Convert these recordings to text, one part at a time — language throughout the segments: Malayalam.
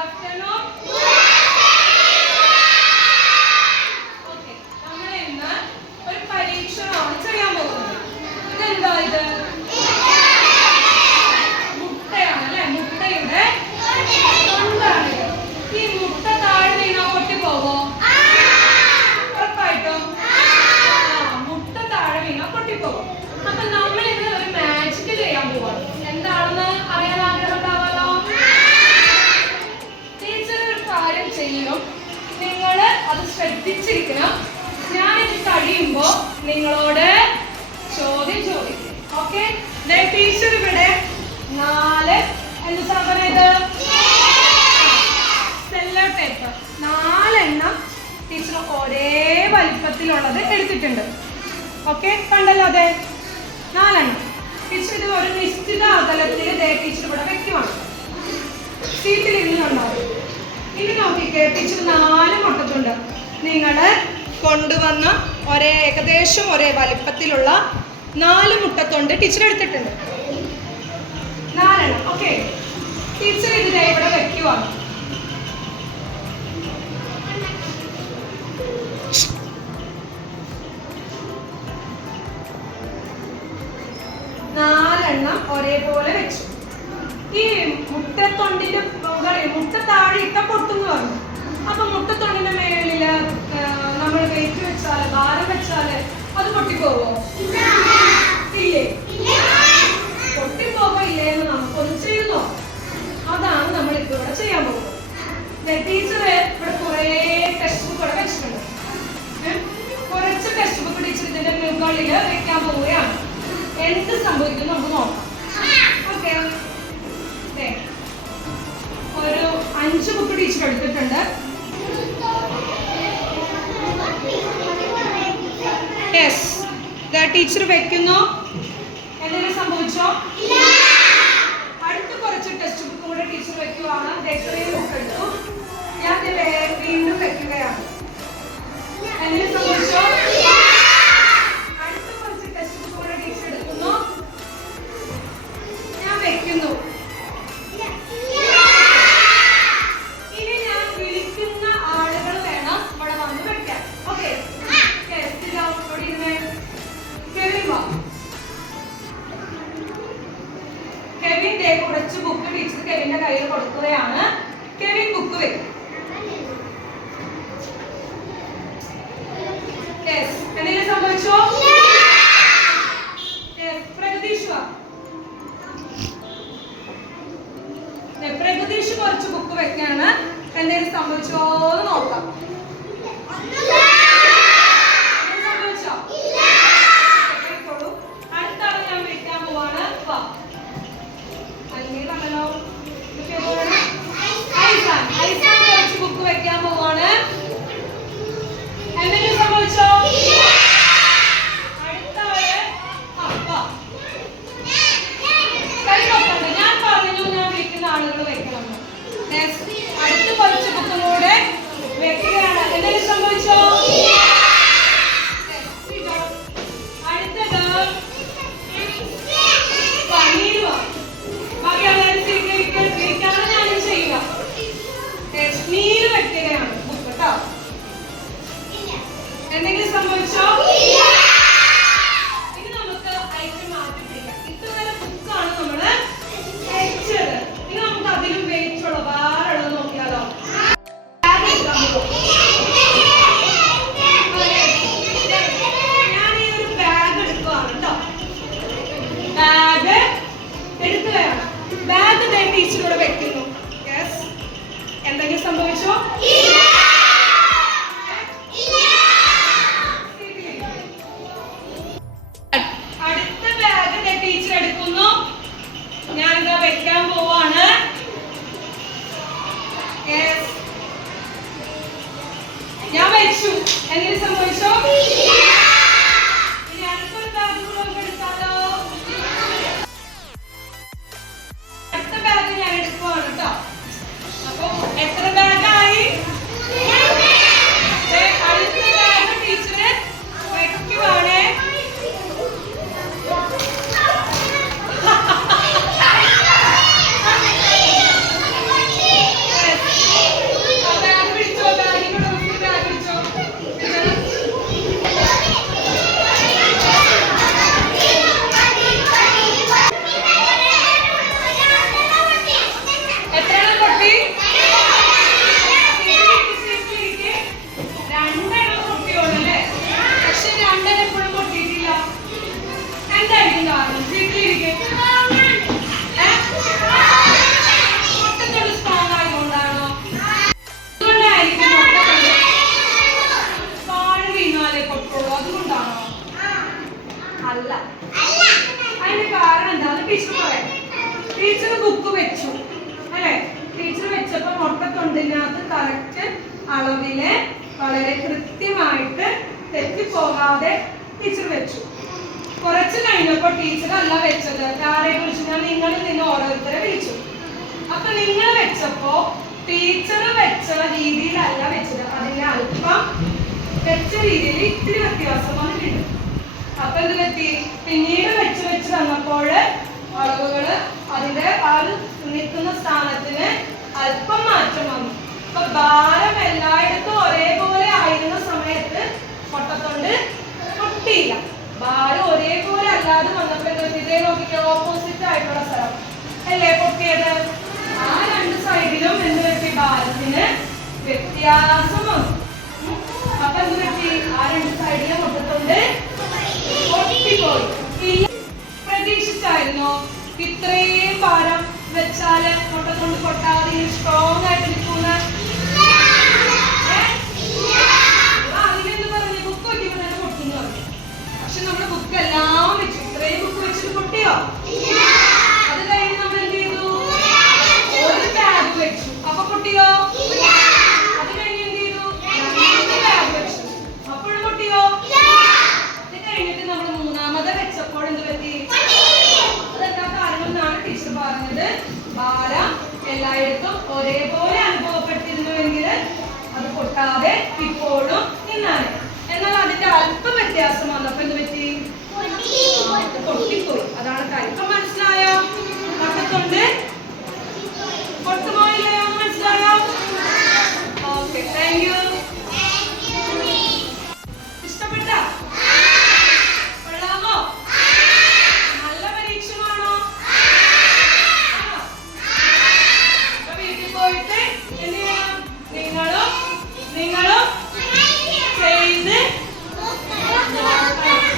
afternoon. Okay. നമ്മൾ ഇന്ന് ഒരു പരീക്ഷണമാണ് ചെയ്യാൻ പോകുന്നത്. ഇതെന്താ ഇത്? മുട്ടയാണ് അല്ലേ? മുട്ടയുടെ തൊണ്ടാണ്. ഈ മുട്ട താഴെ വീണാ പൊട്ടിപ്പോവോ? ഉറപ്പായിട്ടും മുട്ട താഴെ വീണാ പൊട്ടിപ്പോകും. അപ്പൊ നമ്മൾ ഇന്ന് ഒരു മാജിക് ചെയ്യാൻ പോവാണ്. എന്താണെന്ന് അറിയാൻ ആഗ്രഹം ഉണ്ടാവാലോ? ടീച്ചർ ഒരു കാര്യം ചെയ്യും, നിങ്ങൾ അത് ശ്രദ്ധിച്ചിരിക്കണം. ഞാൻ ഇത് കഴിയുമ്പോ നിങ്ങളോട് ചോദ്യം ചോദിക്കും. ഓക്കെ? ടീച്ചർ ഇവിടെ 4 എന്ത് സാധനം ഇത്? സെല്ലോ ടേപ്പ് 4 എണ്ണം ടീച്ചർ ഒരേ വലിപ്പത്തിലുള്ളത് എടുത്തിട്ടുണ്ട്. ഓക്കെ, കണ്ടല്ലോ? അതെ, 4 എണ്ണം. ടീച്ചർ ഇത് ഒരു നിശ്ചിത അകലത്തിൽ ടീച്ചർ ഇവിടെ വെക്കുവാണ്. സീറ്റിൽ ഇരുന്നുണ്ടാവും. ഇനി നോക്കിക്കേ, ടീച്ചർ 4 മുട്ടത്തുണ്ട്. നിങ്ങൾ കൊണ്ടുവന്ന ഏകദേശം ഒരേ വലിപ്പത്തിലുള്ള 4 മുട്ടത്തൊണ്ട് ടീച്ചർ എടുത്തിട്ടുണ്ട്. 4 എണ്ണം. ഓക്കെ, ടീച്ചർ ഇത് ഇവിടെ വെക്കുവാണ്. ഒരേപോലെ വെച്ചു. ഈ മുട്ടത്തൊണ്ടിന്റെ മുട്ട താഴെ ഇട്ട പൊട്ടെന്ന് പറഞ്ഞു. അപ്പൊ മുട്ടത്തൊണ്ടിന്റെ മേളില് നമ്മൾ വെയിറ്റ് വെച്ചാല്, ഭാരം വെച്ചാല് അത് പൊട്ടിപ്പോവോ? ഇല്ലേ? പൊട്ടിപ്പോവോ ഇല്ലേന്ന് നമുക്കൊന്ന് ചെയ്യുന്നോ? അതാണ് നമ്മൾ ഇപ്പൊ ഇവിടെ ചെയ്യാൻ പോകുന്നത്. ടീച്ചർ ഇവിടെ കുറെ ടെക്സ്റ്റ് ബുക്ക് ഇവിടെ വെച്ചിട്ടുണ്ട്. കുറച്ച് ടെക്സ്റ്റ് ബുക്ക് ടീച്ചർ ഇതിന്റെ മുകളിൽ വെക്കാൻ പോവുകയാണ്. എന്ത് സംഭവിക്കും നമുക്ക് നോക്കാം. ഓക്കെ, ഒരു 5 ബുക്ക് ടീച്ചർ എടുത്തിട്ടുണ്ട്. യെസ്, ടീച്ചർ വെക്കുന്നു. എന്തെങ്കിലും സംഭവിച്ചോ? അടുത്ത കുറച്ച് ടെക്സ്റ്റ് ബുക്ക് കൂടെ ടീച്ചർ വെക്കുവാണ്. എത്രയും ബുക്ക് എടുത്തു. ഞാൻ വീണ്ടും വെക്കുകയാണ്. എന്തെങ്കിലും സംഭവിച്ചോ? ഇനി ഞാൻ വിളിക്കുന്ന ആളുകൾ വേണം ഇവിടെ വന്ന് വെക്കാൻ. ഓക്കെ, കെവിന്റെ കുറച്ച് ബുക്ക് ടീച്ചർ കെവിന്റെ കയ്യിൽ കൊടുക്കുകയാണ്. കെവിൻ ബുക്ക് വെക്കും. എന്തെങ്കിലും സംഭവിച്ചോ? പ്രകൃതീഷ് കുറച്ച് ബുക്ക് വെക്കാണ്. എന്തെങ്കിലും സംഭവിച്ചോ എന്ന് നോക്കാം. സംഭവിച്ചോ? അടുത്ത ആളെ ഞാൻ വെക്കാൻ പോവാണ്. പറഞ്ഞല്ലോ, ഐസാൻ കുറച്ച് ബുക്ക് വെക്കാൻ പോവാണ്. എന്തെങ്കിലും സംഭവിച്ചോ? അടുത്ത ആള് കൈ നോക്കണ്ട. ഞാൻ പറഞ്ഞു ഞാൻ വിളിക്കുന്ന ആളുകൾ വെക്കണം. അടുത്ത കുറച്ച് ബുക്കും കൂടെ വെക്കുകയാണ്. എന്തെങ്കിലും സംഭവിച്ചോ? അടുത്തത് പനീരുമാണ്. ബാക്കി എല്ലാവരും തിരിക്കാണ് ഞാനും ചെയ്യുക. നീര് വെക്കുകയാണ് ബുക്ക് കേട്ടോ. എന്തെങ്കിലും സംഭവിച്ചോ? ഇനി നമുക്ക് ഐറ്റം മാറ്റി പിടിക്കാം. ഇത്രനേരം ബുക്കാണ് നമ്മള് വെച്ചത്. ഇനി നമുക്ക് അതിലും വെയിറ്റ് ഉള്ള ഭാരമുള്ളത് നോക്കിയാലോ? ഞാൻ ഈ ഒരു ബാഗ് എടുക്കുകയാണ് കേട്ടോ. ബാഗ് എടുക്കുകയാണ്. ബാഗ് ടീച്ചറിലൂടെ വെക്കുന്നു. യെസ്, എന്തെങ്കിലും സംഭവിച്ചോ? അടുത്ത ബാഗ് ടീച്ചർ എടുക്കുന്നു. ഞാനിതാ വെക്കാൻ പോവാണ്. ഞാൻ വെച്ചു. എന്തെങ്കിലും സംഭവിച്ചോ? ഇനി അടുത്തൊരു ബാഗ് കൂടെ എടുത്താലോ? അടുത്ത ബാഗ് ഞാൻ എടുക്കുവാണ് കേട്ടോ. അപ്പൊ എത്ര ബാഗായി? അടുത്ത ബാഗ് ടീച്ചർ വെക്കുവാണ്. ടീച്ചർ ബുക്ക് വെച്ചു അല്ലെ? ടീച്ചർ വെച്ചപ്പോ മുട്ടത്തൊണ്ടിനകത്ത് കറക്റ്റ് അളവില് വളരെ കൃത്യമായിട്ട് തെറ്റിപ്പോകാതെ ടീച്ചർ വെച്ചു. കുറച്ച് കഴിഞ്ഞപ്പോ ടീച്ചർ അല്ല വെച്ചത്, ആരെ കുറിച്ച് ഞാൻ നിങ്ങളിൽ നിന്ന് ഓരോരുത്തരെ വിളിച്ചു. അപ്പൊ നിങ്ങൾ വെച്ചപ്പോ ടീച്ചർ വെച്ച രീതിയിലല്ല വെച്ചത്, അതിനെ അല്പം വെച്ച രീതിയിൽ ഇത്തിരി വ്യത്യാസം വന്നിട്ടുണ്ട്. അപ്പൊ എന്ത് പറ്റി? പിന്നീട് വെച്ച് വന്നപ്പോൾ അളവുകള് അതിന്റെ ആ നിൽക്കുന്ന സ്ഥാനത്തിന് അല്പം മാറ്റം വന്നു. അപ്പൊ ഭാരം എല്ലായിടത്തും ഒരേപോലെ ആയിരുന്ന സമയത്ത് മുട്ടത്തൊണ്ട് പൊട്ടിയില്ല. ഭാരം ഒരേപോലെ അല്ലാതെ വന്നപ്പോൾ ഇതേ നോക്കിക്കോ, ഓപ്പോസിറ്റ് ആയിട്ടുള്ള സ്ഥലം അല്ലേ പൊട്ടിയത്? ആ രണ്ട് സൈഡിലും എന്ത് പറ്റി? ഭാരത്തിന് വ്യത്യാസം വന്നു. അപ്പൊ എന്ത് പറ്റി? ആ രണ്ട് സൈഡിലെ മുട്ടത്തൊണ്ട് പൊട്ടിപ്പോയി. പ്രതീക്ഷിച്ചായിരുന്നോ ഇത്രയും ഭാരം വെച്ചാല് മുട്ടത്തൊണ്ട് പൊട്ടാതെ സ്ട്രോങ് ആയിട്ട് നിൽക്കുന്ന? അതിനെന്ത് പറഞ്ഞു? ബുക്ക് വെക്കുമ്പോ തന്നെ പൊട്ടുന്നു പറഞ്ഞു. പക്ഷെ നമ്മുടെ ബുക്ക് എല്ലാം വെച്ചു, ഇത്രയും ബുക്ക് വെച്ചിട്ട് പൊട്ടിയോ? അത് കഴിഞ്ഞ് നമ്മൾ എന്ത് ചെയ്തു? ഒരു ടാഗ് വെച്ചു, അപ്പൊ പൊട്ടിയോ? അത് കഴിഞ്ഞ് എന്ത് ചെയ്തു? രണ്ട് ടാഗ് വെച്ചു, അപ്പോഴും പൊട്ടിയോ? അത് കഴിഞ്ഞിട്ട് നമ്മൾ മൂന്നാമത് വെച്ചപ്പോൾ എന്ത് പറ്റി? അതെന്താ കാരണം എന്നാണ് ടീച്ചർ പറഞ്ഞത്. ഭാരം എല്ലായിടത്തും ഒരേപോലെ അനുഭവപ്പെട്ടിരുന്നുവെങ്കിൽ അത് പൊട്ടാതെ ഇപ്പോഴും നിന്നാണ്. എന്നാൽ അതിന്റെ അല്പം വ്യത്യാസം വന്നപ്പോ എന്ത് പറ്റി? പൊട്ടിപ്പോയി. അതാണ് കാര്യം. ഇപ്പൊ മനസ്സിലായോ? മുട്ടത്തൊണ്ട് പൊട്ടുപോയില്ലയോ? മനസ്സിലായോ? Okay, thank you. ഇഷ്ടപ്പെട്ട? കൊള്ളാമോ? നല്ല പരീക്ഷണമാണോ? അപ്പൊ വീട്ടിൽ പോയിട്ട് എന്ത് ചെയ്യണം? നിങ്ങളും ചെയ്ത്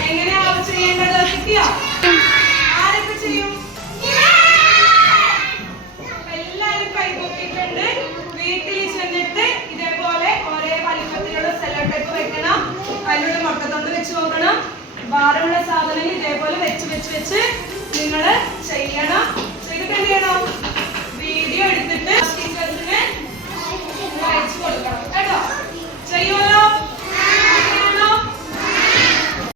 എങ്ങനെയാ ചെയ്യേണ്ടത്? കിട്ടിയോ? ആരൊക്കെ ചെയ്യും? എല്ലാരും കൈകൊട്ടിട്ടുണ്ട്. വീട്ടിൽ ചെന്നിട്ട് ഇതേപോലെ ഒരേ വലിപ്പത്തിലുള്ള സെല്ലോ ടേപ്പ് വെക്കണം, അതിലൂടെ മുട്ടത്തൊണ്ട് വെച്ച് നോക്കണം. ഭാരമുള്ള സാധനങ്ങൾ ഇതേപോലെ വെച്ച് നിങ്ങൾ ചെയ്യണം. ചെയ്തിട്ട് എന്ത് ചെയ്യണം?